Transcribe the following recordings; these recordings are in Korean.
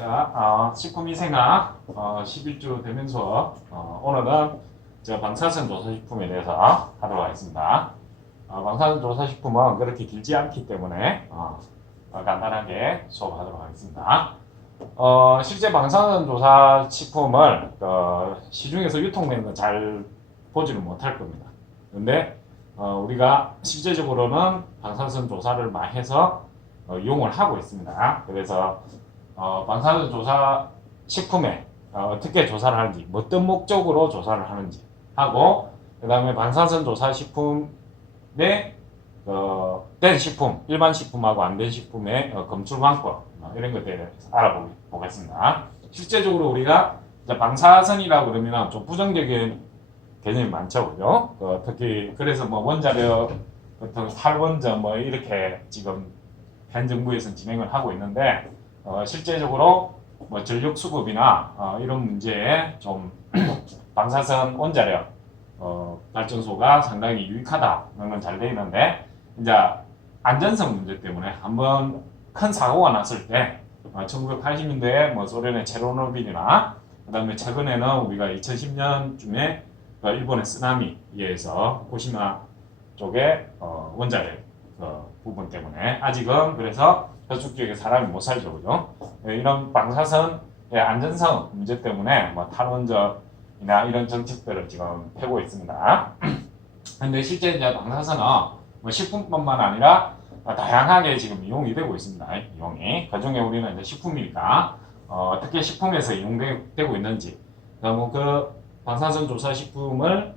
자, 식품위생학 11주 대면 수업. 오늘은 방사선 조사식품에 대해서 하도록 하겠습니다. 방사선 조사식품은 그렇게 길지 않기 때문에 간단하게 수업하도록 하겠습니다. 실제 방사선 조사식품을 시중에서 유통되는 건 잘 보지는 못할 겁니다. 그런데 우리가 실제적으로는 방사선 조사를 많이 해서 이용을 하고 있습니다. 그래서 방사선 조사 식품에 어떻게 조사를 하는지, 어떤 목적으로 조사를 하는지 하고, 그 다음에 방사선 조사 식품에 된 식품, 일반 식품하고 안 된 식품의 검출 방법 이런 것들에 대해서 알아보겠습니다. 실제적으로 우리가 이제 방사선이라고 그러면 좀 부정적인 개념이 많죠, 그죠? 특히 그래서 뭐 원자력 같은 탈원전 뭐 이렇게 지금 현 정부에서는 진행을 하고 있는데. 실제적으로 뭐 전력 수급이나 이런 문제에 좀 방사선 원자력 발전소가 상당히 유익하다는 건 잘 되어 있는데, 이제 안전성 문제 때문에 한번 큰 사고가 났을 때 1980년대에 뭐 소련의 체르노빌이나 그다음에 최근에는 우리가 2010년쯤에 일본의 쓰나미에 의해서 후쿠시마 쪽에 원자력 부분 때문에 아직은 그래서 저쪽 지역에 사람이 못 살죠, 그죠? 이런 방사선의 안전성 문제 때문에 뭐 탈원전이나 이런 정책들을 지금 펴고 있습니다. 근데 실제 이제 방사선은 뭐 식품뿐만 아니라 다양하게 지금 이용이 되고 있습니다. 이용이. 그중에 우리는 이제 식품이니까 어떻게 식품에서 이용되고 있는지, 그리고 그 방사선 조사 식품을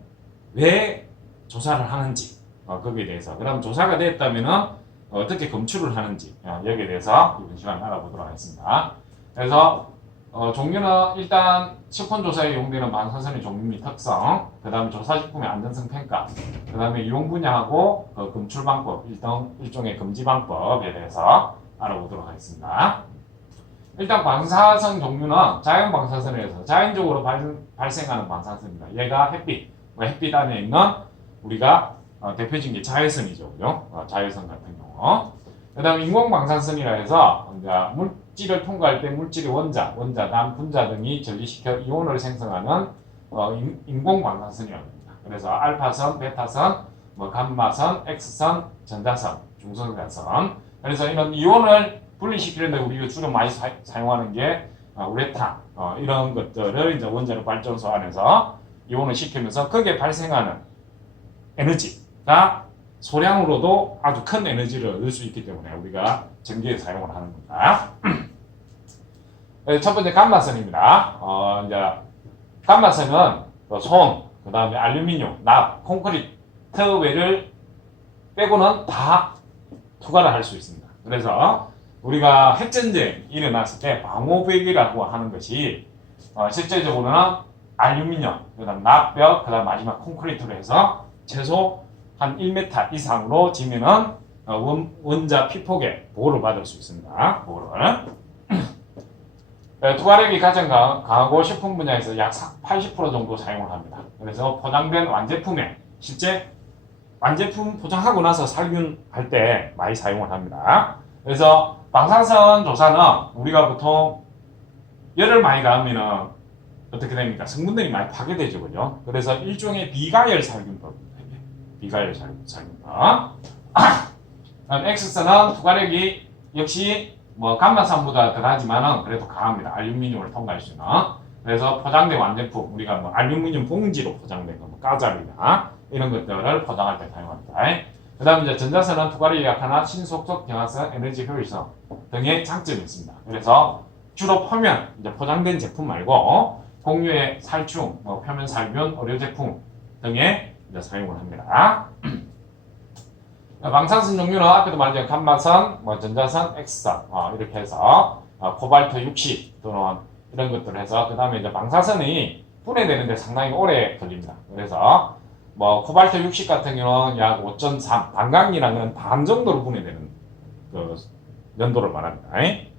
왜 조사를 하는지, 거기에 대해서. 그다음 조사가 됐다면은 어떻게 검출을 하는지 여기에 대해서 이번 시간에 알아보도록 하겠습니다. 그래서 종류는 일단 식품조사에 이용되는 방사선의 종류 및 특성, 그 다음에 조사식품의 안전성 평가, 그 다음에 이용 분야하고 검출 방법, 일종의 금지 방법에 대해서 알아보도록 하겠습니다. 일단 방사선 종류는 자연 방사선에서 자연적으로 발생하는 방사선입니다. 얘가 햇빛, 햇빛 안에 있는 우리가 대표적인 게 자외선이죠, 그죠? 자외선 같은 경우. 그다음에 인공 방사선이라 해서 이제 물질을 통과할 때 물질의 원자, 단, 분자 등이 전리시켜 이온을 생성하는 인공 방사선이라고 합니다. 그래서 알파선, 베타선, 뭐 감마선, X선, 전자선, 중성자선. 그래서 이런 이온을 분리시키는데 우리가 주로 많이 사용하는 게 우레탄 이런 것들을 이제 원자력 발전소 안에서 이온을 시키면서 거기에 발생하는 에너지가 소량으로도 아주 큰 에너지를 얻을 수 있기 때문에 우리가 전기에 사용을 하는 겁니다. 첫 번째 감마선입니다. 이제 감마선은 솜, 그 다음에 알루미늄, 납, 콘크리트 외를 빼고는 다 투과를 할 수 있습니다. 그래서 우리가 핵전쟁이 일어났을 때 방호벽이라고 하는 것이 실제적으로는 알루미늄, 그 다음 납벽, 그 다음 마지막 콘크리트로 해서 최소 한 1m 이상으로 지면은 원자 피폭에 보호를 받을 수 있습니다. 보호를. 투과력이 가장 강하고 식품 분야에서 약 80% 정도 사용을 합니다. 그래서 포장된 완제품에 실제 완제품 포장하고 나서 살균할 때 많이 사용을 합니다. 그래서 방사선 조사는 우리가 보통 열을 많이 가하면은 어떻게 됩니까? 성분들이 많이 파괴되죠, 그죠? 그래서 일종의 비가열 살균법입니다. 비가열 살균법. X선은 투과력이 역시 뭐 감마선보다 덜하지만은 그래도 강합니다. 알루미늄을 통과할 수 있는. 그래서 포장된 완제품, 우리가 뭐 알루미늄 봉지로 포장된 거, 뭐 가자미나 이런 것들을 포장할 때 사용합니다. 그 다음에 이제 전자선은 투과력이 약하나 신속속 경화성, 에너지 효율성 등의 장점이 있습니다. 그래서 주로 표면, 이제 포장된 제품 말고 공유의 살충, 뭐 표면 살균, 의료 제품 등에 이제 사용을 합니다. 방사선 종류는 앞에도 말했던 감마선, 뭐 전자선, X선 이렇게 해서 코발트 60 또는 이런 것들을 해서 그 다음에 이제 방사선이 분해되는데 상당히 오래 걸립니다. 그래서 뭐 코발트 60 같은 경우는 약 5.3 반강이라는 반 정도로 분해되는 그 연도를 말합니다.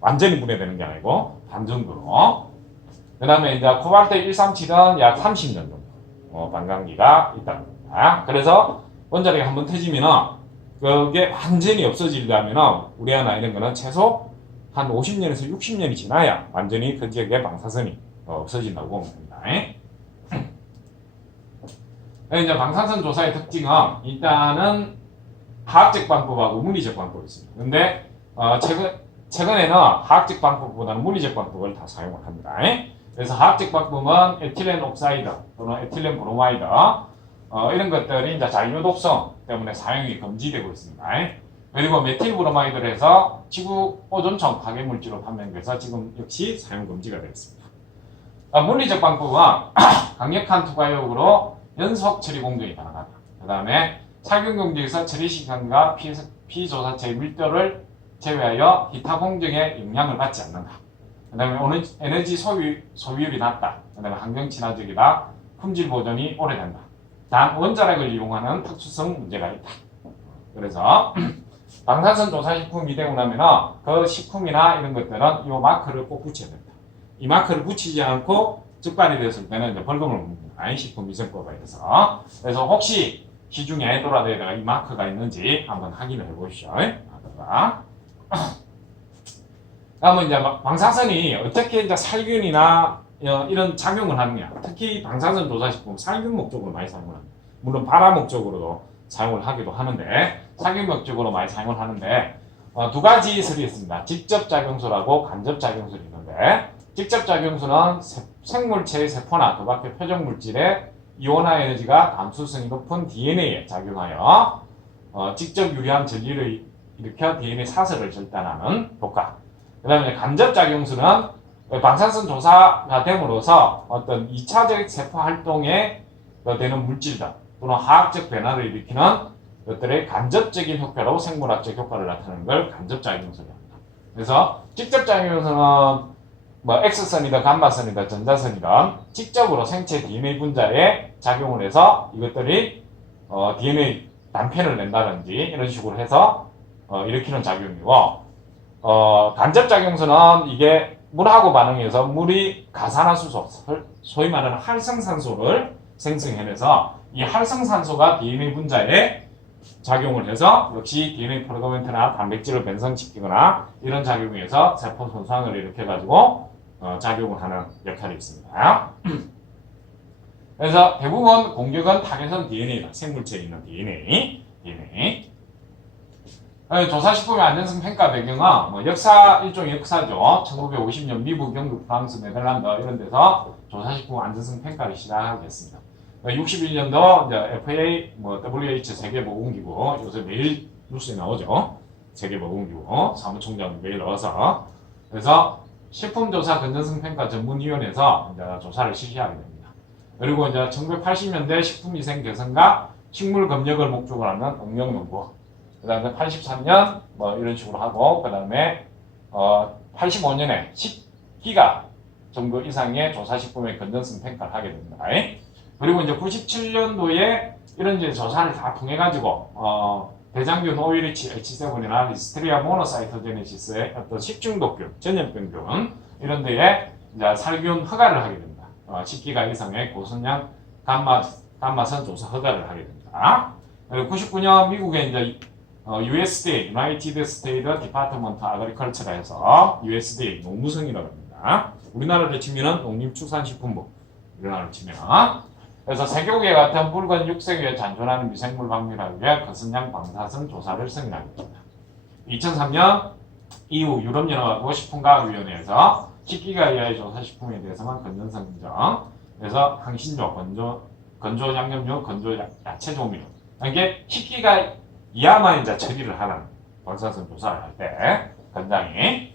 완전히 분해되는 게 아니고 반 정도로. 그 다음에 이제 코발트 137은 약 30년 정도 반감기가 있다고 합니다. 그래서 원자력이 한번 터지면은 그게 완전히 없어지려면 우레아나 이런 거는 최소 한 50년에서 60년이 지나야 완전히 그 지역에 방사선이 없어진다고 보면 됩니다. 이제 방사선 조사의 특징은 일단은 화학적 방법하고 물리적 방법이 있습니다. 근데 최근에는 화학적 방법보다는 물리적 방법을 다 사용을 합니다. 그래서 화학적 방법은 에틸렌 옥사이드 또는 에틸렌 브로마이드 이런 것들이 이제 잔류 독성 때문에 사용이 금지되고 있습니다. 그리고 메틸 브로마이드를 해서 지구 오존층 파괴 물질로 판명돼서 지금 역시 사용 금지가 되어 있습니다. 물리적 방법은 강력한 투과력으로 연속 처리 공정이 가능하다. 그 다음에 살균 공정에서 처리 시간과 피조사체의 밀도를 제외하여 기타 공정에 영향을 받지 않는다. 그 다음에 에너지 소비율이 낮다. 그 다음에 환경 친화적이다. 품질 보존이 오래된다. 단 원자력을 이용하는 특수성 문제가 있다. 그래서 방사선 조사 식품이 되고 나면 그 식품이나 이런 것들은 이 마크를 꼭 붙여야 된다. 이 마크를 붙이지 않고 적발이 됐을 때는 이제 벌금을 묻는다. 식품위생법에 의해서. 그래서 혹시 시중에 에도라드에다가 이 마크가 있는지 한번 확인을 해보시죠. 그러면 이제 방사선이 어떻게 이제 살균이나 이런 작용을 하느냐. 특히 방사선 조사식품 살균 목적으로 많이 사용을 합니다. 물론 발화 목적으로도 사용을 하기도 하는데 살균 목적으로 많이 사용을 하는데 두 가지 설이 있습니다. 직접 작용소라고 간접 작용소가 있는데 직접 작용소는 생물체의 세포나 그 밖의 표적 물질의 이온화 에너지가 감수성이 높은 DNA에 작용하여 직접 유리한 전리를 일으켜 DNA 사슬을 절단하는 효과. 그 다음에 간접 작용수는 방사선 조사가 됨으로써 어떤 2차적 세포 활동에 되는 물질들 또는 화학적 변화를 일으키는 것들의 간접적인 효과로 생물학적 효과를 나타내는 걸 간접 작용수라고 합니다. 그래서 직접 작용수는 X선이든 감마선이든 전자선이든 직접으로 생체 DNA 분자에 작용을 해서 이것들이 DNA 단편을 낸다든지 이런 식으로 해서 일으키는 작용이고 간접 작용수는 이게 물하고 반응해서 물이 가산화수소, 소위 말하는 활성산소를 생성해내서 이 활성산소가 DNA 분자에 작용을 해서 역시 DNA 프라그멘트나 단백질을 변성시키거나 이런 작용에서 세포 손상을 일으켜가지고 작용을 하는 역할이 있습니다. 그래서 대부분 공격은 타겟은 DNA다. 생물체에 있는 DNA. 조사식품의 안전성 평가 배경은 일종의 역사죠. 1950년 미국, 영국, 프랑스, 네덜란드 이런 데서 조사식품 안전성 평가를 시작했습니다. 61년도 이제 FAA, WHO 세계보건기구 요새 매일 뉴스에 나오죠. 세계보건기구 사무총장 매일 넣어서 그래서 식품조사 건전성 평가 전문위원회에서 이제 조사를 실시하게 됩니다. 그리고 이제 1980년대 식품위생 개선과 식물 검역을 목적으로 하는 응용연구. 그 다음에 83년 이런 식으로 하고 그 다음에 85년에 10기가 정도 이상의 조사식품의 건전성 평가를 하게 됩니다. 그리고 이제 97년도에 이런 이제 조사를 다 통해 가지고 대장균 오이리치 H7이나 리스테리아 모노사이토제네시스의 어떤 식중독균, 전염병균 이런 데에 이제 살균 허가를 하게 됩니다. 10기가 이상의 고선량 감마선 조사 허가를 하게 됩니다. 그리고 99년 미국에 이제 USDA, United States Department of Agriculture라 해서 USDA 농무성이라고 합니다. 우리나라로 치면은 농림축산식품부 우리나라로 치면 그래서 세교계 같은 붉은 육색 위에 잔존하는 미생물 방류를 위해 거선량 방사선 조사를 승인하게 됩니다. 2003년 이후 유럽연합하고 식품과학위원회에서 10기가 이하의 조사식품에 대해서만 건전성 인정. 그래서 항신료, 건조 양념료, 건조 야채 조미료. 이게 10기가 이하만 이제 처리를 하는 방사선 조사를 할 때 건장이.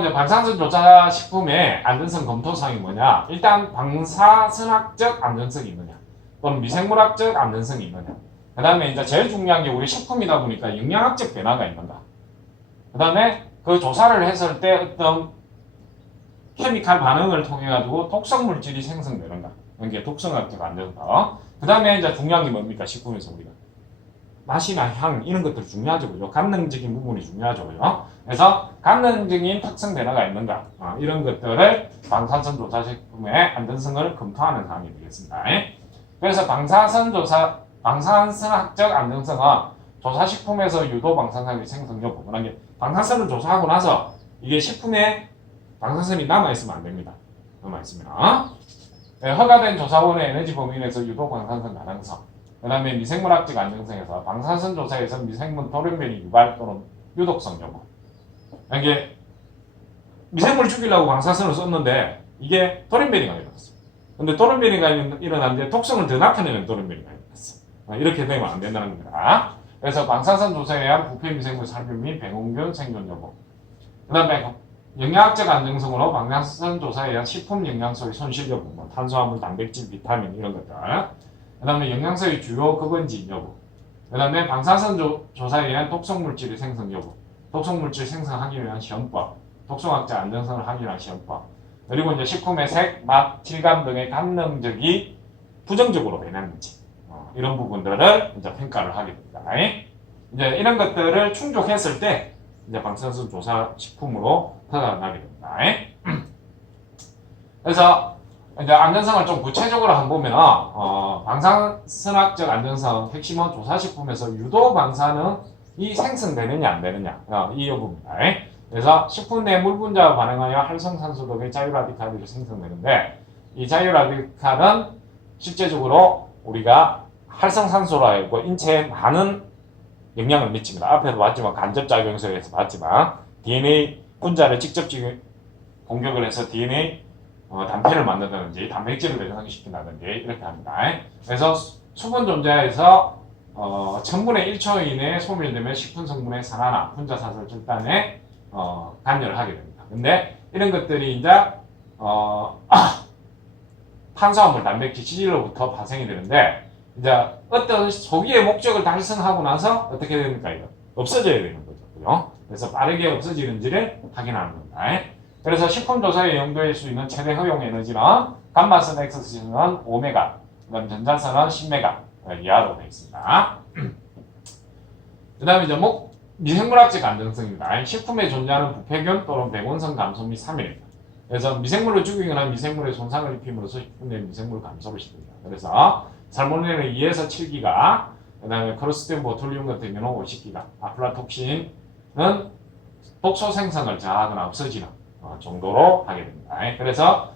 이제 방사선 조사 식품의 안전성 검토사항이 뭐냐? 일단 방사선학적 안전성이 있느냐, 또는 미생물학적 안전성이 있느냐. 그 다음에 이제 제일 중요한 게 우리 식품이다 보니까 영양학적 변화가 있는가. 그 다음에 그 조사를 했을 때 어떤 케미칼 반응을 통해 가지고 독성 물질이 생성되는가. 이게 독성학적 안전성. 그 다음에 이제 중요한 게 뭡니까? 식품에서 우리가 맛이나 향 이런 것들 중요하죠, 그죠? 감능적인 부분이 중요하죠, 그죠? 그래서 감능적인 특성 변화가 있는가 이런 것들을 방사선 조사 식품의 안전성을 검토하는 사항이 되겠습니다. 그래서 방사선학적 안전성은 조사식품에서 유도 방사선의 생성 여부. 그러니까 방사선을 조사하고 나서 이게 식품에 방사선이 남아있으면 안 됩니다. 남아있으면. 허가된 조사원의 에너지 범위 내에서 유도 방사선 가능성. 그 다음에 미생물학적 안정성에서 방사선 조사에서 미생물 돌연변이 유발 또는 유독성 여부. 이게 미생물을 죽이려고 방사선을 썼는데 이게 돌연변이가 일어났어. 근데 돌연변이가 일어났는데 독성을 더 나타내는 돌연변이가 일어났어. 이렇게 되면 안 된다는 겁니다. 그래서 방사선 조사에 의한 부패 미생물 살균 및 병원균 생존 여부. 그 다음에 영양학적 안정성으로 방사선 조사에 의한 식품 영양소의 손실 여부, 뭐 탄수화물, 단백질, 비타민 이런 것들. 그 다음에 영양소의 주요 급원지 여부. 그 다음에 방사선 조사에 의한 독성물질의 생성 여부. 독성물질 생성하기 위한 시험법. 독성학적 안정성을 확인한 시험법. 그리고 이제 식품의 색, 맛, 질감 등의 감능적이 부정적으로 변했는지 이런 부분들을 이제 평가를 하게 됩니다. 이제 이런 것들을 충족했을 때 이제 방사선 조사 식품으로 허가가 나게 됩니다. 그래서 이제 안전성을 좀 구체적으로 한번 보면 방사선학적 안전성 핵심은 조사식품에서 유도 방사능이 생성되느냐 안 되느냐 이 여부입니다. 그래서 식품 내 물 분자와 반응하여 활성산소 등의 자유라디칼이 생성되는데 이 자유라디칼은 실제적으로 우리가 활성산소라 해고 인체에 많은 영향을 미칩니다. 앞에도 봤지만 간접작용에서 봤지만 DNA 분자를 직접 공격을 해서 DNA 단패를 만든다든지 단백질을 배정시킨다든지 이렇게 합니다. 그래서 수분 존재에서 1000분의 1초 이내에 소멸되면 식품 성분의 산화나 분자 사슬 절단에 관여를 하게 됩니다. 근데 이런 것들이 이제 탄수화물, 단백질, 지질로부터 발생이 되는데 이제 어떤 소비의 목적을 달성하고 나서 어떻게 됩니까? 이거 없어져야 되는 거죠. 그래서 빠르게 없어지는지를 확인하는 겁니다. 그래서 식품 조사에 용도할 수 있는 최대 허용 에너지는 감마선 X선은 5메가, 그다음 전자선은 10메가 이하로 되어 있습니다. 그다음에 이제 미생물학적 안정성입니다. 식품에 존재하는 부패균 또는 백원성 감소 및 사멸입니다. 그래서 미생물을 죽이거나 미생물에 손상을 입힘으로써 식품 내 미생물 감소를 시킵니다. 그래서 살모넬라는 2에서 7기가, 그 다음에 크로스티움 보툴리움 같은 경우는 50기가, 아플라톡신은 독소 생성을 저하하거나 없어지는 정도로 하게 됩니다. 그래서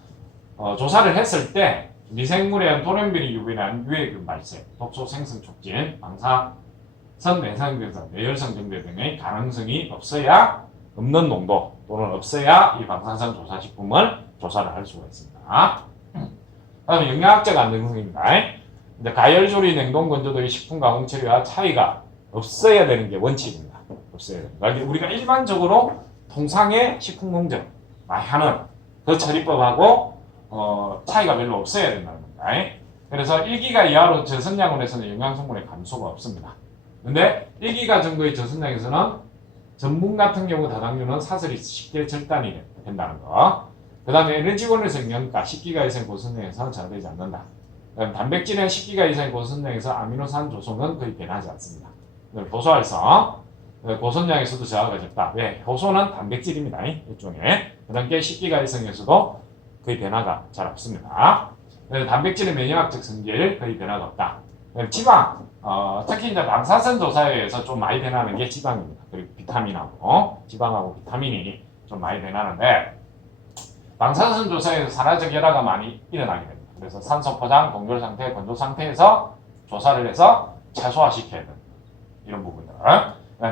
조사를 했을 때 미생물에 의한 돌연변이 유발한 유해균 발생, 독소 생성 촉진, 방사선 내성에서 내열성 정배 등의 가능성이 없는 농도 또는 없어야 이 방사선 조사식품을 조사를 할 수가 있습니다. 다음에 영양학적 안정성입니다. 이제 가열조리, 냉동 건조도의 식품 가공 처리와 차이가 없어야 되는 게 원칙입니다. 없어야 됩니다. 그러니까 우리가 일반적으로 통상의 식품 공정 많이 하는 그 처리법하고 차이가 별로 없어야 된다는 겁니다. 그래서 1기가 이하로 저선량원에서는 영양성분의 감소가 없습니다. 근데 1기가 정도의 저선량에서는 전분 같은 경우 다당류는 사슬이 쉽게 절단이 된다는 거. 그 다음에 에너지원에서 영양가 10기가 이상 고선량에서는 저하되지 않는다. 단백질은 10기가 이상의 고선량에서 아미노산 조소는 거의 변하지 않습니다. 효소활성, 고선량에서도 저하가 적다. 왜? 효소는 단백질입니다. 일종의. 그다음에 10기가 이상에서도 거의 변화가 잘 없습니다. 단백질의 면역학적 성질 거의 변화가 없다. 지방, 특히 이제 방사선 조사에 의해서 좀 많이 변하는 게 지방입니다. 그리고 비타민하고, 지방하고 비타민이 좀 많이 변하는데, 방사선 조사에서 산화적 열화가 많이 일어나게 됩니다. 그래서 산소 포장, 동결 상태, 건조 상태에서 조사를 해서 최소화시켜야 됩니다. 이런 부분들.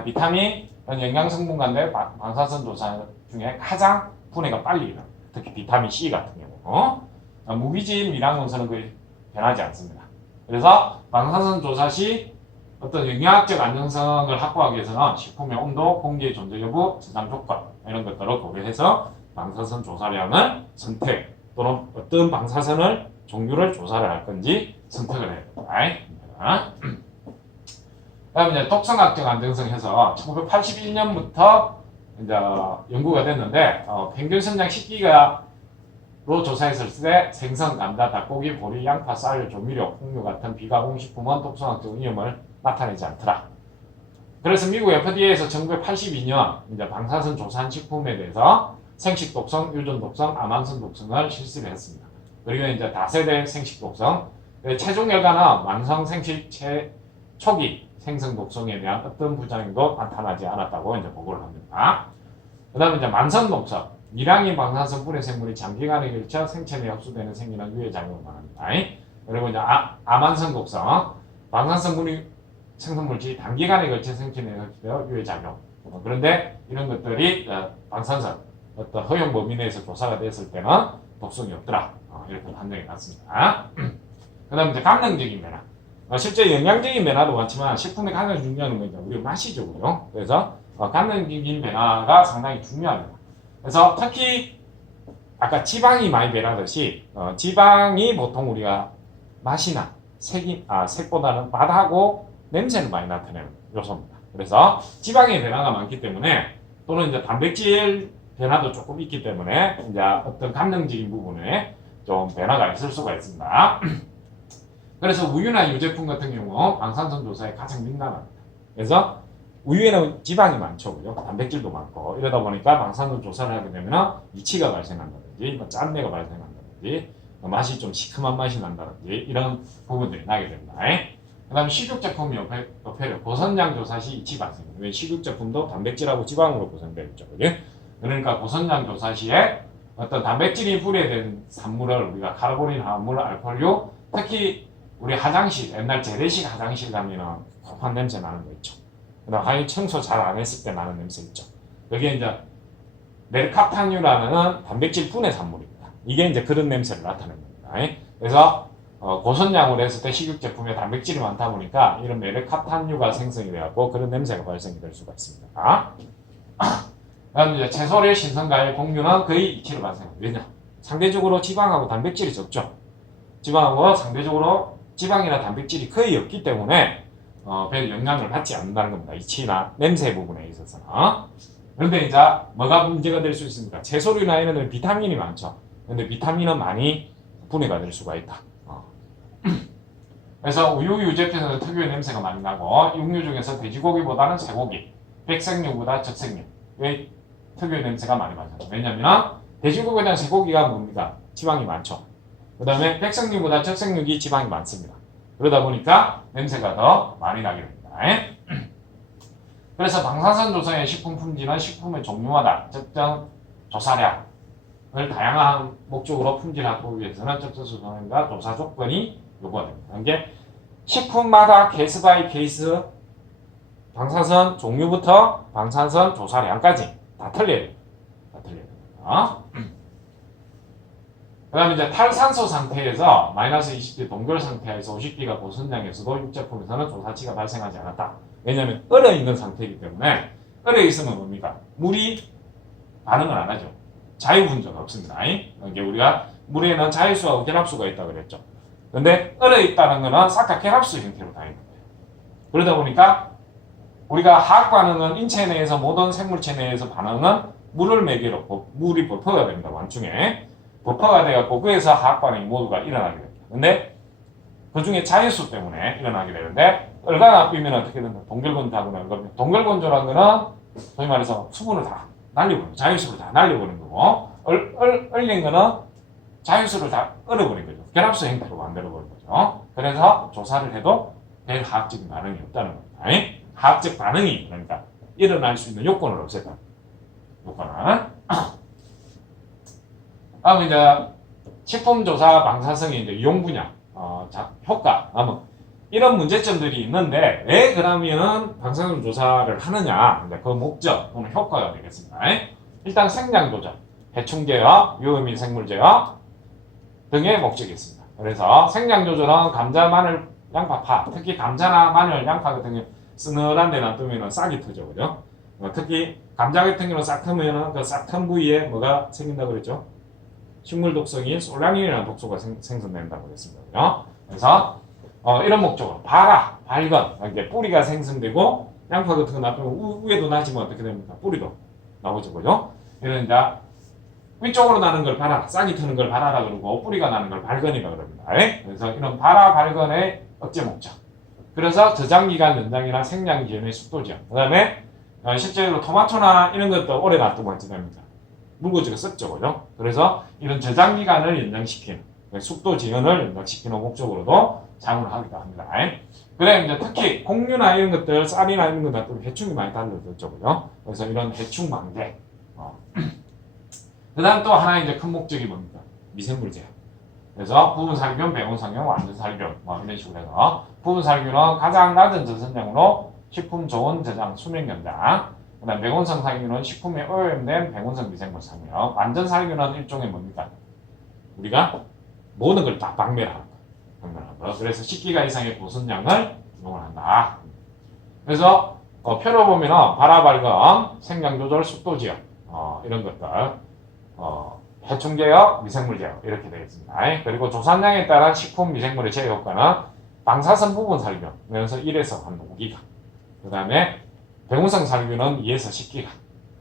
비타민, 영양성분 간의 방사선 조사 중에 가장 분해가 빨리 일어납니다. 특히 비타민 C 같은 경우. 무기질 미량원소는 거의 변하지 않습니다. 그래서 방사선 조사 시 어떤 영양학적 안정성을 확보하기 위해서는 식품의 온도, 공기의 존재 여부, 저장 조건 이런 것들을 고려해서 방사선 조사량을 선택 또는 어떤 방사선을 종류를 조사를 할 건지 선택을 해야 됩니다. 그다음에 이제 독성학적 안정성 해서 1981년부터 이제 연구가 됐는데 평균 선장 10기가로 조사했을 때 생선, 감자, 닭고기, 보리, 양파, 쌀, 조미료, 풍류 같은 비가공식품은 독성학적 위험을 나타내지 않더라. 그래서 미국 FDA에서 1982년 이제 방사선 조사한 식품에 대해서 생식 독성, 유전 독성, 암환선 독성을 실시를 했습니다. 그리고 이제 다세대 생식 독성, 최종 결과는 만성 생식 초기 생성 독성에 대한 어떤 부작용도 나타나지 않았다고 이제 보고를 합니다. 그 다음에 이제 만성 독성, 미량의 방사선 분해 생물이 장기간에 걸쳐 생체 내에 흡수되는 생리나 유해 작용을 말합니다. 그리고 이제 아만성 독성, 방사선 분해 생성물질이 단기간에 걸쳐 생체 내에 흡수되어 유해 작용. 그런데 이런 것들이 방사선 어떤 허용 범위 내에서 조사가 됐을 때는 독성이 없더라. 이렇게 판정이 났습니다. 그 다음에 이제 감량적인 변화. 실제 영양적인 변화도 많지만 식품의 가장 중요한 건 이제 우리 맛이죠, 그죠? 그래서 감량적인 변화가 상당히 중요합니다. 그래서 특히 아까 지방이 많이 변하듯이 지방이 보통 우리가 맛이나 색보다는 맛하고 냄새는 많이 나타내는 요소입니다. 그래서 지방의 변화가 많기 때문에 또는 이제 단백질 변화도 조금 있기 때문에 이제 어떤 감량적인 부분에 좀 변화가 있을 수가 있습니다. 그래서 우유나 유제품 같은 경우 방사선 조사에 가장 민감합니다. 그래서 우유에는 지방이 많죠, 그죠? 단백질도 많고 이러다 보니까 방사선 조사를 하게 되면 이치가 발생한다든지 짠내가 발생한다든지 맛이 좀 시큼한 맛이 난다든지 이런 부분들이 나게 됩니다. 그 다음에 식육제품 옆에는 고선량 조사 시 이치 발생입니다. 왜 식육제품도 단백질하고 지방으로 구성되어 있죠, 그죠? 그러니까 고선량 조사 시에 어떤 단백질이 분해된 산물을 우리가 카르보닌, 화합물, 알코올류, 특히 우리 화장실, 옛날 재래식 화장실 가면은 곱한 냄새 나는 거 있죠. 그다음 하이 청소 잘 안 했을 때 나는 냄새 있죠. 여기에 이제 메르카탄유라는 단백질 분해 산물입니다. 이게 이제 그런 냄새를 나타냅니다. 그래서 고선량으로 했을 때 식육 제품에 단백질이 많다 보니까 이런 메르카탄유가 생성이 되었고 그런 냄새가 발생이 될 수가 있습니다. 그다음 이제 채소류, 신선과일, 곡류는 거의 이치로 발생합니다. 왜냐? 상대적으로 지방하고 단백질이 적죠. 지방하고 상대적으로 지방이나 단백질이 거의 없기 때문에 별 영향을 받지 않는다는 겁니다. 이치나 냄새 부분에 있어서는. 그런데 이제 뭐가 문제가 될 수 있습니까? 채소류나 이런 데는 비타민이 많죠. 그런데 비타민은 많이 분해가 될 수가 있다. 그래서 우유 유제품에서는 특유의 냄새가 많이 나고 육류 중에서 돼지고기보다는 쇠고기, 백색류보다 적색류 왜 특유의 냄새가 많이 나죠? 왜냐하면 돼지고기보다 쇠고기가 뭡니까? 지방이 많죠. 그 다음에 백색류보다 적색육이 지방이 많습니다. 그러다 보니까 냄새가 더 많이 나게 됩니다. 그래서 방사선 조사의 식품 품질은 식품의 종류마다 특정 조사량을 다양한 목적으로 품질 확보하기 위해서는 적정 수준과 조사 조건이 요구가 됩니다. 이게 식품마다 케이스 바이 케이스 방사선 종류부터 방사선 조사량까지 다 틀려야 됩니다. 다 틀려야 됩니다. 그 다음에 이제 탈산소 상태에서 마이너스 20도 동결 상태에서 50D가 고선량에서도 육제품에서는 조사치가 발생하지 않았다. 왜냐하면 얼어있는 상태이기 때문에 얼어있으면 뭡니까? 물이 반응을 안 하죠. 자유분자가 없습니다. 이게 우리가 물에는 자유수하고 결합수가 있다고 그랬죠. 근데 얼어있다는 거는 싹다결합수 형태로 다니는 거예요. 그러다 보니까 우리가 화학 반응은 인체 내에서 모든 생물체 내에서 반응은 물을 매개로 물이 버퍼가 됩니다. 완충에. 버퍼가 돼갖고 거기서 화학 반응이 모두가 일어나게 됩니다. 근데 그 중에 자연수 때문에 일어나게 되는데 얼가나 비면 어떻게 된다? 동결건조하거나 동결건조라는 거는 소위 말해서 수분을 다 날려버리는 자연수를 다 날려버리는 거고 얼린 거는 자연수를 다 얼어버린 거죠. 결합수 형태로 만들어버린 거죠. 그래서 조사를 해도 별 화학적인 반응이 없다는 겁니다. 화학적 반응이 그러니까 일어날 수 있는 요건을 없앴다. 요건을. 다음 이제 식품조사 방사성의 이제 이용 분야, 효과, 이런 문제점들이 있는데 왜 그러면 방사성 조사를 하느냐? 이제 그 목적 또는 효과가 되겠습니다. 일단 생량 조절, 해충 제어, 유해민 생물 제어 등의 목적이 있습니다. 그래서 생량 조절은 감자, 마늘, 양파, 파, 특히 감자나 마늘, 양파 같은 경우 서늘한 데 놔두면 싹이 트죠, 그죠? 특히 감자 같은 경우는 싹 트면 그 싹 튼 부위에 뭐가 생긴다고 그랬죠? 식물 독성인 솔라닌이라는 독소가 생성된다고 했습니다. 그래서 이런 목적으로 발화, 발건, 이게 뿌리가 생성되고 양파 같은 거 놔두면 위에도 나지면 어떻게 됩니까? 뿌리도 나오죠, 그죠? 이런 이제 위쪽으로 나는 걸 발화, 싹이 트는 걸 발화라 그러고 뿌리가 나는 걸 발건이라 그럽니다. 그래서 이런 발화, 발건의 억제 목적. 그래서 저장기간 연장이나 생량 지연의 속도 지연. 그 다음에 실제로 토마토나 이런 것도 오래 놔두면 어떻게 됩니까? 묽어지고 썩죠, 그죠? 그래서 이런 저장 기간을 연장시키는 숙도 지연을 시키는 목적으로도 사용을 하기도 합니다. 그래 이제 특히 곡류나 이런 것들, 쌀이나 이런 것들 해충이 많이 달려들죠, 그죠? 그래서 이런 해충 방제. 그다음 또 하나 이제 큰 목적이 뭡니까? 미생물 제한. 그래서 부분 살균, 배운 살균, 완전 살균 뭐 이런 식으로 해서 부분 살균은 가장 낮은 저선량으로 식품 좋은 저장 수명 연장. 그다음 배온성 살균은 식품에 오염된 배온성 미생물 살균. 완전 살균은 일종의 뭡니까? 우리가 모든 걸 다 박멸하는 거. 그래서 10기가 이상의 보순량을 이용을 한다. 그래서 표로 보면은 발화 발광, 생량 조절, 습도 지역 이런 것들, 해충 제어, 미생물 제어 이렇게 되어 있습니다. 그리고 조산량에 따른 식품 미생물의 제어 효과는 방사선 부분 살균, 그래서 1에서 한 5기가. 그 다음에 배운성 살균은 2에서 10기가.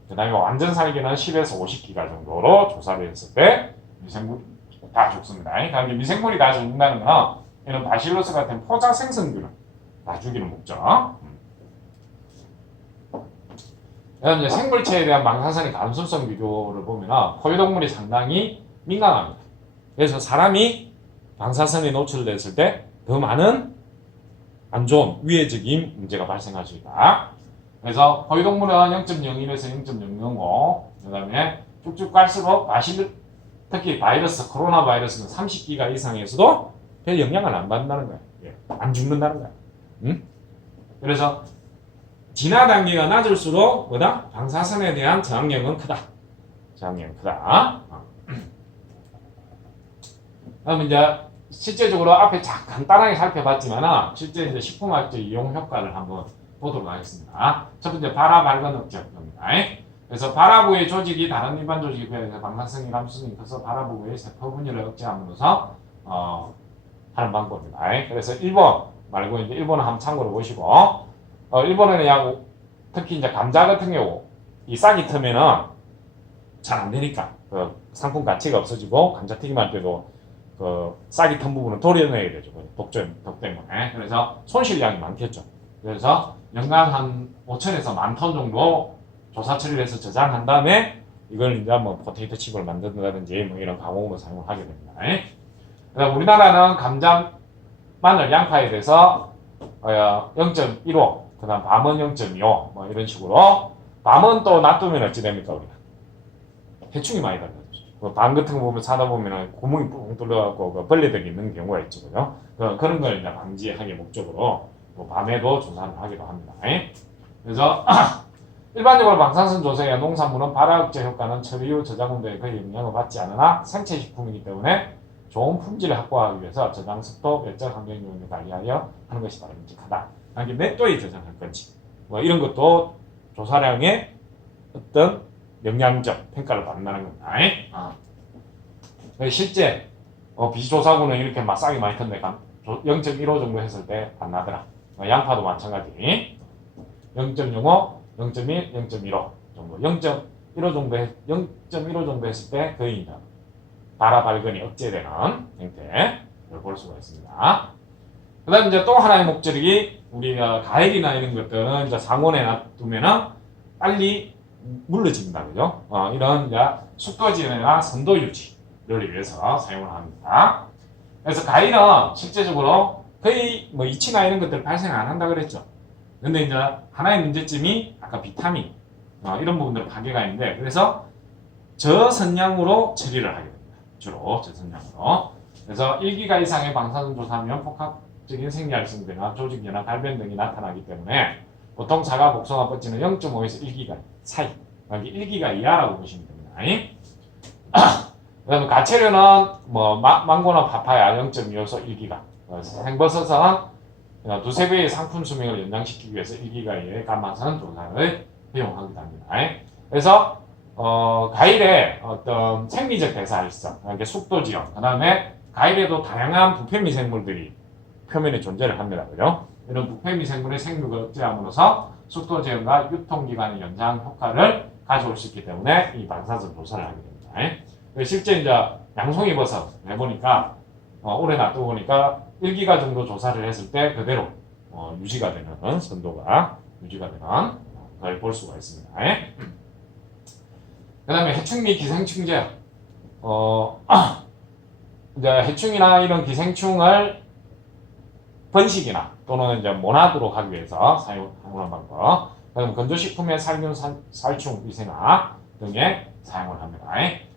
그 다음에 완전 살균은 10에서 50기가 정도로 조사를 했을 때 미생물이 다 죽습니다. 그러니까 미생물이 다 죽는다는 건 이런 바실로스 같은 포자 생성균을 다 죽이는 목적. 그다음 이제 생물체에 대한 방사선의 감수성 비교를 보면 포유동물이 상당히 민감합니다. 그래서 사람이 방사선에 노출됐을 때 더 많은 안 좋은 위해적인 문제가 발생할 수 있다. 그래서 포유동물은 0.01에서 0.005, 그다음에 쭉쭉 갈수록 특히 바이러스, 코로나 바이러스는 30기가 이상에서도 별 영향을 안 받는다는 거야. 안 죽는다는 거야. 응? 그래서 진화 단계가 낮을수록 뭐다? 방사선에 대한 저항력은 크다. 저항력은 크다. 그럼 이제 실제적으로 앞에 간단하게 살펴봤지만 실제 이제 식품학적 이용 효과를 한번 보도록 하겠습니다. 첫 번째 발화 발광 억제입니다. 그래서 발화부의 조직이 다른 일반 조직에 비해서 방사성이 감수성이 커서 발화부의 세포 분열을 억제함으로써 하는 방법입니다. 그래서 일본 말고 이제 일본은 한번 참고로 보시고 일본에는 특히 이제 감자 같은 경우 이 싹이 트면은 잘 안 되니까 그 상품 가치가 없어지고 감자튀김 할 때도 그 싹이 튼 부분은 도려내야 되죠. 독 때문에. 그래서 손실량이 많겠죠. 그래서 연간 한 5천에서 10,000톤 정도 조사 처리를 해서 저장한 다음에 이걸 이제 뭐 포테이토 칩을 만든다든지 뭐 이런 가공으로 사용을 하게 됩니다. 그다음 우리나라는 감자, 마늘, 양파에 대해서 0.15, 그다음 밤은 0.25, 뭐 이런 식으로. 밤은 또 놔두면 어찌 됩니까 우리가? 해충이 많이 달라요. 밤 같은 거 보면 사다 보면 구멍이 뻥 뚫려갖고 벌레들이 있는 경우가 있죠, 그죠? 그런 걸 이제 방지하기 목적으로 밤에도 조사를 하기도 합니다. 그래서 일반적으로 방사선 조사에 농산물은 발화 억제 효과는 처리 후 저장 온도에 거의 영향을 받지 않으나 생체 식품이기 때문에 좋은 품질을 확보하기 위해서 저장 습도, 외적 환경 요인을 관리하여 하는 것이 바람직하다. 이게 몇 도에 저장할 건지 뭐 이런 것도 조사량의 어떤 영양적 평가를 받는다는 겁니다. 실제 비조사구는 이렇게 막 싹이 많이 컸는데 0.15 정도 했을 때 안 나더라. 양파도 마찬가지. 0.05, 0.1, 0.15 정도. 0.15 정도 했을 때 거의 발화 발근이 억제되는 형태를 볼 수가 있습니다. 그 다음 이제 또 하나의 목적이 우리가 과일이나 이런 것들은 이제 상온에 놔두면은 빨리 물러진다, 그죠? 이런 이제 숙도지연이나 선도 유지를 위해서 사용을 합니다. 그래서 과일은 실제적으로 거의 뭐 이치나 이런 것들 발생 안 한다 그랬죠. 근데 이제 하나의 문제점이 아까 비타민 이런 부분들 파괴가 있는데 그래서 저선량으로 처리를 하게 됩니다. 주로 저선량으로. 그래서 1기가 이상의 방사선 조사하면 복합적인 생리활성제나 조직연화 발변 등이 나타나기 때문에 보통 사과, 복숭아, 뻗지는 0.5에서 1기가 사이, 1기가 이하라고 보시면 됩니다. 그 다음에 가채류는 뭐 망고나 파파야 0.25에서 1기가, 생버섯은 두세 배의 상품 수명을 연장시키기 위해서 1기가 이하의 감마선 조사를 이용하기도 합니다. 그래서 과일의 어떤 생리적 대사활성, 그러니까 숙도지역, 그 다음에 과일에도 다양한 부패미생물들이 표면에 존재를 합니다. 그죠? 이런 부패미생물의 생육을 억제함으로써 숙도지역과 유통기간의 연장 효과를 가져올 수 있기 때문에 이 방사선 조사를 하게 됩니다. 실제 이제 양송이 버섯 해보니까 오래 놔두고 보니까 1기가 정도 조사를 했을 때 그대로 유지가 되는 선도가 유지가 되는 걸 볼 수가 있습니다. 그 다음에 해충 및 기생충제 이제 해충이나 이런 기생충을 번식이나 또는 이제 모나드로 하기 위해서 사용하는 방법. 그럼 건조식품의 살균, 살충, 위생화 등에 사용을 합니다.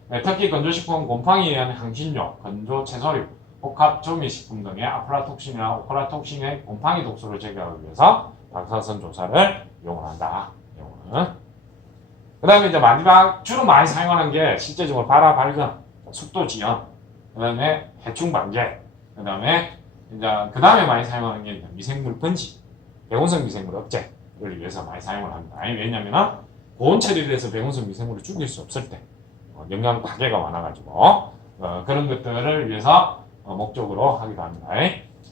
네, 특히 건조식품은 곰팡이에 의한 향신료, 건조 채소류, 복합 조미식품 등의 아플라톡신이나 오크라톡신의 곰팡이 독소를 제거하기 위해서 방사선 조사를 이용한다. 그 다음에 이제 마지막 주로 많이 사용하는 게 실제적으로 발화 발견, 습도 지연, 그 다음에 해충 방제, 그 다음에 많이 사용하는 게 미생물 번식, 배온성 미생물 억제를 위해서 많이 사용을 합니다. 왜냐하면 고온 처리를 해서 배온성 미생물을 죽일 수 없을 때 영양 파괴가 많아가지고 그런 것들을 위해서 목적으로 하기도 합니다.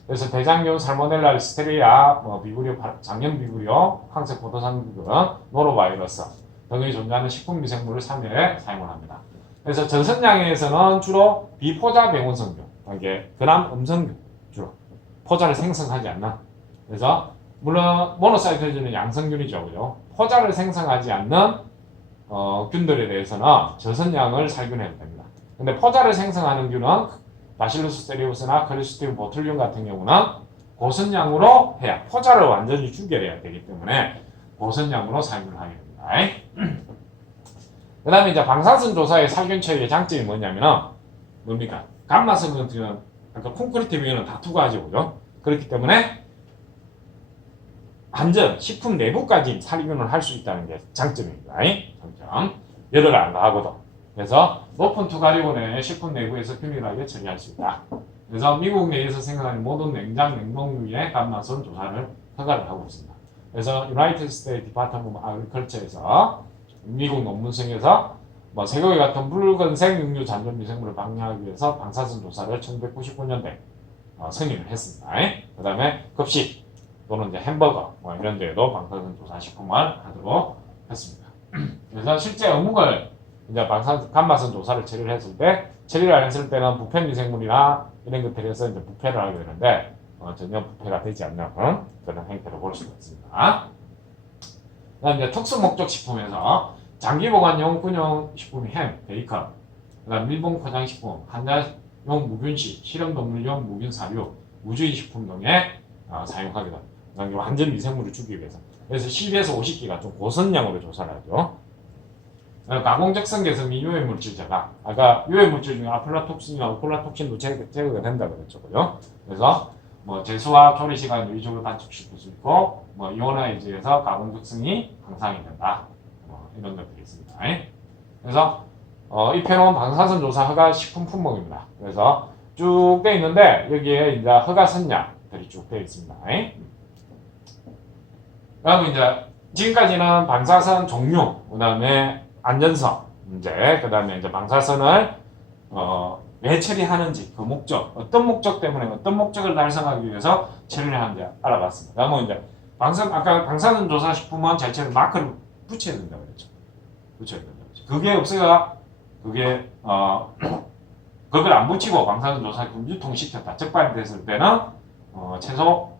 그래서 대장균, 살모넬라, 리스테리아, 비브리오, 장염 비브리오, 황색 포도상균, 노로바이러스 등이 존재하는 식품 미생물을 사멸에 사용을 합니다. 그래서 전선양에서는 주로 비포자 배온성균, 이게 그람 음성균 주로 포자를 생성하지 않는. 그래서 물론 모노사이토제는 양성균이죠, 그죠? 포자를 생성하지 않는 균들에 대해서는 저선양을 살균해야 됩니다. 근데 포자를 생성하는 균은 바실루스 세리우스나 크리스티움 보툴륨 같은 경우는 고선양으로 해야 포자를 완전히 죽여야 되기 때문에 고선양으로 살균을 하게 됩니다. 그 다음에 이제 방사선 조사의 살균 처리의 장점이 뭐냐면은 뭡니까? 감마선 같은 경우는 아까 콘크리트 위에는 다 투과하죠. 그렇기 때문에 완전 식품 내부까지 살균을 할 수 있다는 게 장점입니다. 장점. 열을 안 가하거든. 그래서 높은 투과력으로 식품 내부에서 균일하게 처리할 수 있다. 그래서 미국 내에서 생산하는 모든 냉장, 냉동류의 감마선 조사를 허가를 하고 있습니다. 그래서 유나이티드 스테이트 디파트먼트 오브 아그리컬처에서 미국 논문성에서 쇠고기 같은 붉은색 육류 잔존 미생물을 방지하기 위해서 방사선 조사를 1999년대 승인을 했습니다. 그 다음에 급식 또는 이제 햄버거 이런 데에도 방사선 조사 식품을 하도록 했습니다. 그래서 실제 어묵을 이제 감마선 조사를 처리를 했을 때 처리를 안 했을 때는 부패 미생물이나 이런 것들에서 이제 부패를 하게 되는데 전혀 부패가 되지 않는 그런 행태로 볼 수가 있습니다. 그다음 이제 특수 목적 식품에서 장기 보관용 군용 식품 햄, 베이컨, 그다음 밀봉 포장 식품, 환자용 무균식, 실험 동물용 무균 사료, 우주인 식품 등에 사용하게 됩니다. 그다음 완전 미생물을 주기 위해서. 그래서 10에서 50기가 좀 고선량으로 조사를 하죠. 가공적성 개선이 유해 물질 제거. 아까 유해 물질 중에 아플라톡신이나 오클라톡신도 제거가 된다 그랬죠. 그래서 제수와 조리 시간을 유의적으로 단축시킬 수 있고 이온화이즈에서 가공적성이 향상이 된다. 이런 것들이 있습니다. 그래서 이 표는 방사선 조사 허가 식품 품목입니다. 그래서 쭉 돼 있는데 여기에 이제 허가 선량들이 쭉 되어 있습니다. 그럼 이제 지금까지는 방사선 종류, 그다음에 안전성 문제, 그다음에 이제 방사선을 왜 처리하는지 그 목적, 어떤 목적 때문에 어떤 목적을 달성하기 위해서 처리를 하는지 알아봤습니다. 그러면 이제 아까 방사선 조사 식품은 자체를 마크를 붙여야 된다고 그랬죠. 붙여야 된다고 그랬죠. 그게 없어야 그걸 안 붙이고 방사선 조사 식품 유통시켰다. 적발됐을 때는 최소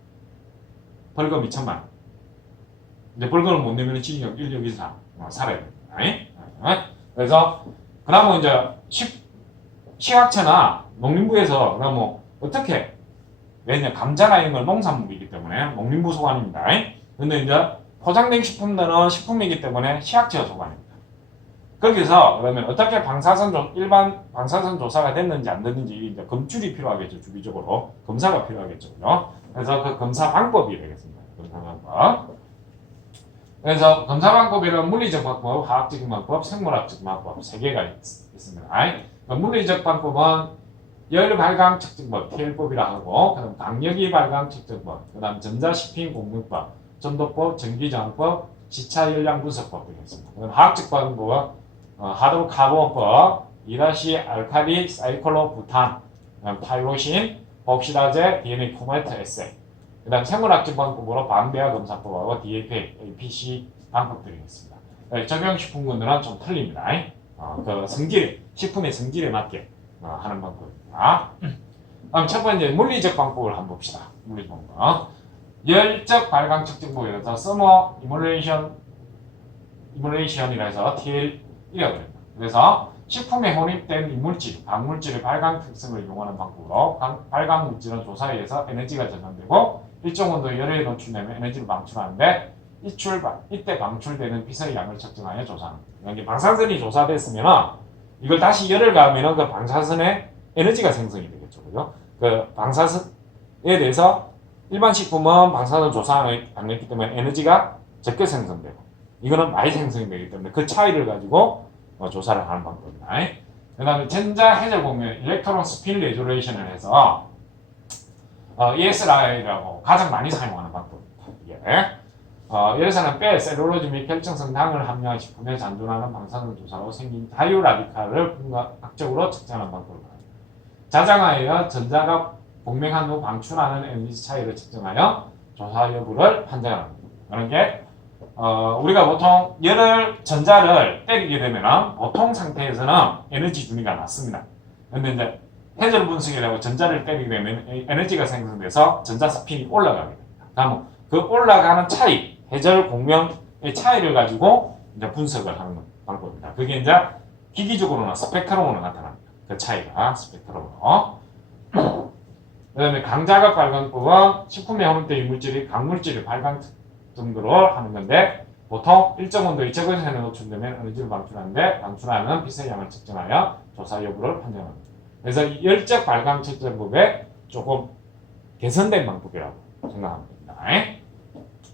벌금 2천만 원. 근데 벌금을 못 내면 징역 1년 이상 살아야 됩니다. 그래서 그러면 이제 식약처나 농림부에서 그러면 어떻게 왜냐 감자나 이런 걸 농산물이기 때문에 농림부 소관입니다. 근데 이제 포장된 식품들은 식품이기 때문에 식약처 소관입니다. 거기서 그러면 어떻게 일반 방사선 조사가 됐는지 안 됐는지 이제 검출이 필요하겠죠. 주기적으로 검사가 필요하겠죠. 그래서 그 검사 방법이 되겠습니다. 검사 방법. 그래서 검사 방법에는 물리적 방법, 화학적 방법, 생물학적 방법 3개가 있습니다. 물리적 방법은 열 발광 측정법, TL법이라 하고, 그다음 강력이 발광 측정법, 그다음 전자시핑 공급법, 전도법, 전기저항법, 시차 열량 분석법 되겠습니다. 그다음 화학적 방법은 하드로카본법, 이라시 알칼리 사이클로 부탄, 그다음 타이로신, 복시다제, DNA 포메트 에세이. 그 다음 생물학적 방법으로 반배아 검사법하고 DAP, APC 방법들이 있습니다. 적용식품군들은 좀 틀립니다. 그 식품의 성질에 맞게 하는 방법입니다. 다음 첫 번째 물리적 방법을 한번 봅시다. 물리적 방법. 열적 발광 측정법에서 서머 이뮬레이션이라 해서 TL이라고 합니다. 그래서 식품에 혼입된 이물질, 방물질의 발광 특성을 이용하는 방법으로 발광 물질은 조사에 의해서 에너지가 전환되고 일정 온도의 열에 노출되면 에너지를 방출하는데 이때 방출되는 빛의 양을 측정하여 조사합니다. 그러니까 방사선이 조사됐으면 이걸 다시 열을 가하면 그 방사선에 에너지가 생성이 되겠죠. 그죠? 그 방사선에 대해서 일반 식품은 방사선 조사 안 했기 때문에 에너지가 적게 생성되고 이거는 많이 생성이 되기 때문에 그 차이를 가지고 조사를 하는 방법입니다. 그 다음에 전자 해절 공명 일렉트론 스핀 레졸레이션을 해서 ESR이라고 가장 많이 사용하는 방법입니다. 이게. 예를 들어서는 뼈, 셀룰로즈 및 결정성 당을 함유한 식품에 잔존하는 방사선 조사로 생긴 다유 라디칼을 분각적으로 측정하는 방법을 말합니다. 자장하여 전자가 공명한 후 방출하는 에너지 차이를 측정하여 조사 여부를 판정합니다. 그런 게 우리가 보통 전자를 때리게 되면 보통 상태에서는 에너지 준위가 낮습니다. 그런데 이제 해절 분석이라고 전자를 때리게 되면 에너지가 생성돼서 전자 스핀이 올라가게 됩니다. 그러면 그 올라가는 차이, 해절 공명의 차이를 가지고 이제 분석을 하는 방법입니다. 그게 이제 기기적으로는 스펙트럼으로 나타납니다. 그 차이가 스펙트럼으로. 그 다음에 강자각 발광법은 식품에 혼합된 이물질이 강물질의 발광 정도로 하는 건데 보통 일정 온도의 적은 현에 노출되면 에너지를 방출하는데 방출하는 빛의 양을 측정하여 조사 여부를 판정합니다. 그래서 열적 발광 측정법에 조금 개선된 방법이라고 생각하면 됩니다.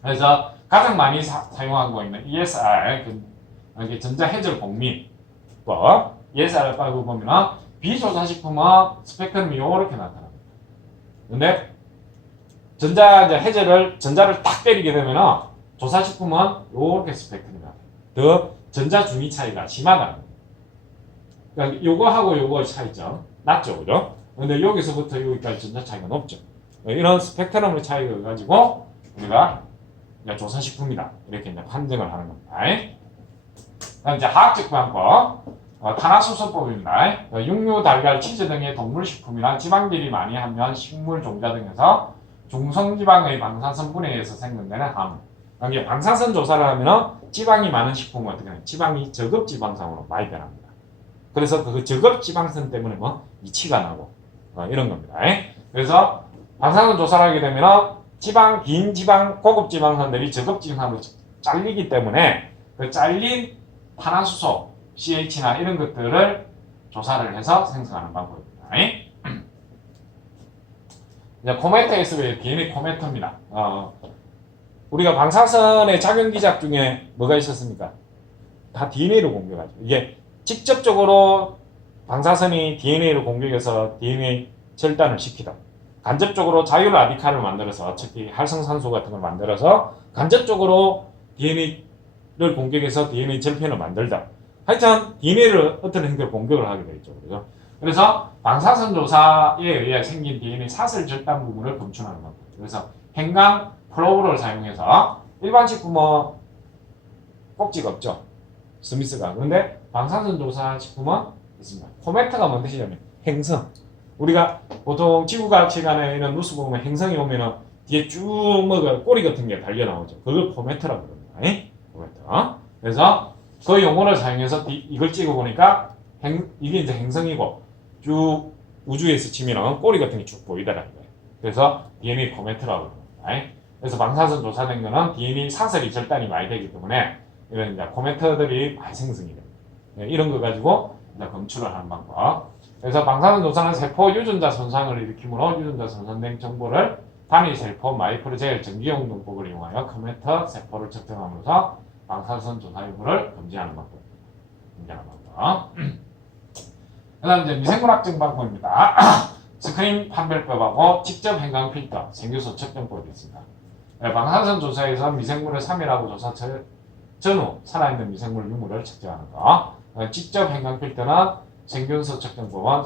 그래서 가장 많이 사용하고 있는 ESR, 전자해절 공민법, ESR을 빨고 보면 비조사식품은 스펙트럼이 이렇게 나타납니다. 근데 전자를 딱 때리게 되면 조사식품은 이렇게 스펙트럼이 나타납니다. 더 전자 중위 차이가 심하다는 거예요. 그러니까 요거하고 요거 차이점 낮죠, 그죠? 근데 여기서부터 여기까지 전자 차이가 높죠. 이런 스펙트럼의 차이를 가지고 우리가 조사식품이다 이렇게 이제 판정을 하는 겁니다. 그다음 이제 화학적 방법, 탄화수소법입니다. 육류, 달걀, 치즈 등의 동물식품이란 지방들이 많이 함유한 식물 종자 등에서 중성지방의 방사선분해에 의해서 생성되는 함. 그러니까 방사선 조사를 하면 지방이 많은 식품은 어떻게 하냐? 지방이 저급지방산으로 많이 변합니다. 그래서 그 저급지방산 때문에 뭐 이치가 나고 이런 겁니다. 그래서 방사선 조사를 하게 되면 긴 지방, 고급 지방산들이 저급 지방산으로 잘리기 때문에 그 잘린 탄화수소, CH나 이런 것들을 조사를 해서 생성하는 방법입니다. 이제 코메터 SB, DNA 코메터입니다. 우리가 방사선의 작용기작 중에 뭐가 있었습니까? 다 DNA를 공격하죠. 이게 직접적으로 방사선이 DNA를 공격해서 DNA 절단을 시키다. 간접적으로 자유 라디칼을 만들어서 특히 활성산소 같은 걸 만들어서 간접적으로 DNA를 공격해서 DNA 절편을 만들다. 하여튼 DNA를 어떤 행태로 공격을 하게 되죠. 그죠? 그래서 방사선 조사에 의해 생긴 DNA 사슬 절단 부분을 검출하는 겁니다. 그래서 행강 프로브를 사용해서 일반 식품은 꼭지가 없죠. 스미스가. 그런데 방사선 조사 식품은 있습니다. 코메터가 뭔 뜻이냐면 행성. 우리가 보통 지구과학 시간에 이런 뉴스 보면 행성이 오면은 뒤에 쭉 뭐가 꼬리 같은 게 달려 나오죠. 그걸 코메터라고 그럽니다. 코메터. 그래서 그 용어를 사용해서 이걸 찍어 보니까 이게 이제 행성이고 쭉 우주에서 치면은 꼬리 같은 게 쭉 보이더라는 거예요. 그래서 DNA 코메터라고 그럽니다. 그래서 방사선 조사된 거는 DNA 사슬이 절단이 많이 되기 때문에 이런 이제 코메터들이 많이 생성이 됩니다. 이런 거 가지고 이제 검출을 하는 방법. 그래서 방사선 조사는 세포 유전자 손상을 일으키므로 유전자 손상된 정보를 단위 세포 마이크로제일 전기용 농법을 이용하여 코메터 세포를 측정하면서 방사선 조사 여부를 검증하는 방법. 그다음 이제 미생물학적 방법입니다. 스크린 판별법하고 직접 행강 필터, 생규소 측정법이 있습니다. 방사선 조사에서 미생물을 3일하고 조사 전후 살아있는 미생물 유무를 측정하는 거. 직접 행강 필터는 생균수 측정법은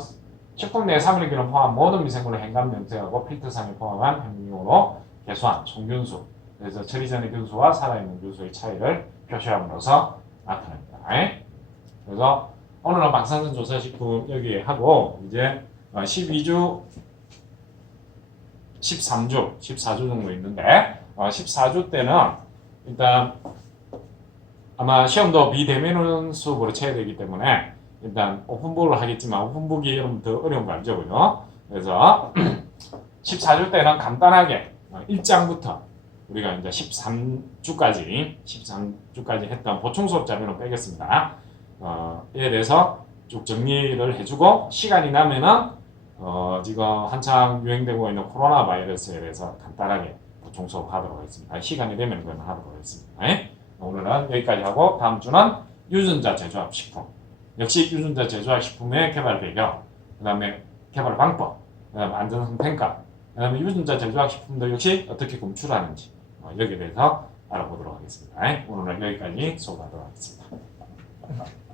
식품 내 3일기를 포함한 모든 미생물을 행감 염색하고 필터상에 포함한 행용으로 계수한 총균수, 그래서 처리 전의 균수와 살아있는 균수의 차이를 표시함으로써 나타납니다. 그래서 오늘은 방사선 조사 식품 여기 하고 이제 12주, 13주, 14주 정도 있는데 14주 때는 일단 아마 시험도 비대면 수업으로 쳐야 되기 때문에 일단 오픈북을 하겠지만 오픈북이 여러분 더 어려운 거 알죠? 그죠? 그래서 14주 때는 간단하게 1장부터 우리가 이제 13주까지 했던 보충 수업 자료는 빼겠습니다. 이에 대해서 쭉 정리를 해주고 시간이 나면은 지금 한창 유행되고 있는 코로나 바이러스에 대해서 간단하게 보충 수업 하도록 하겠습니다. 시간이 되면 그건 하도록 하겠습니다. 오늘은 여기까지 하고 다음 주는 유전자 제조합 식품. 역시 유전자 제조합 식품의 개발 배경, 그 다음에 개발 방법, 그 다음에 안전성 평가, 그 다음에 유전자 제조합 식품도 역시 어떻게 검출하는지 여기에 대해서 알아보도록 하겠습니다. 오늘은 여기까지 수업하도록 하겠습니다.